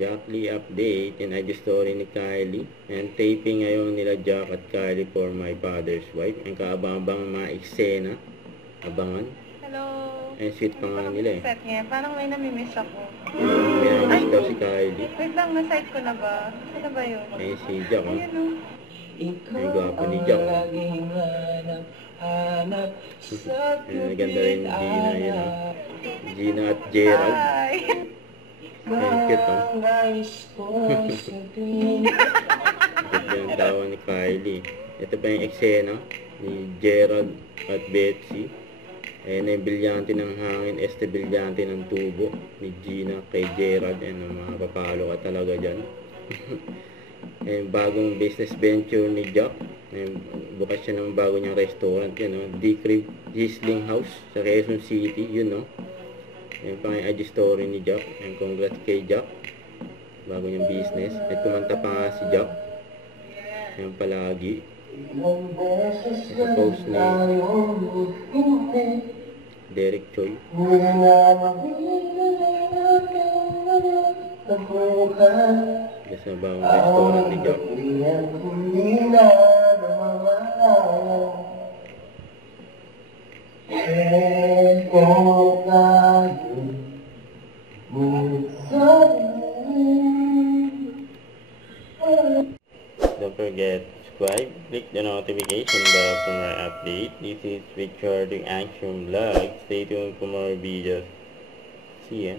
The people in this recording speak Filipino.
Jack Lee update and IG story ni Kylie. And taping ngayon nila Jack at Kylie for My Father's Wife. Ang kaabang-abang mga eksena. Abangan. Hello. And sweet pa nga nila eh. Set niya. Parang may namimiss ako. May namiss daw si Kylie. Wait lang, na-site ko na ba? Ano ba yun? Ayun si Jack. Oh. Ayun o. Ang gwapo ni Jack. Ganda rin Gina yun. Oh. Gina at Gerald. Hi! Ayun, cute oh. Ganda yung tawa ni Kylie. Ito pa yung eksena ni Gerald at Betsy. Ayan na yung brilyante ng hangin, brilyante ng tubo ni Gina kay Gerald. Ayan, mga papalo ka talaga dyan. Ayan, bagong business venture ni Jack. Ayan, bukas siya ng bago niyang restaurant. Yan, no? Crib Gisling House sa Quezon City. Yun, no? Ayan pa yung IG story ni Jack. Ayan, congrats kay Jack. Bago niyang business. At kumanta pa nga si Jack. Ayan, palagi. Ito post ni Derek Choi. Yes, na bagong restaurant ni Jack. Don't forget to subscribe, click the notification bell for more update. This is Richard Action Vlog. Stay tuned for more videos. See ya.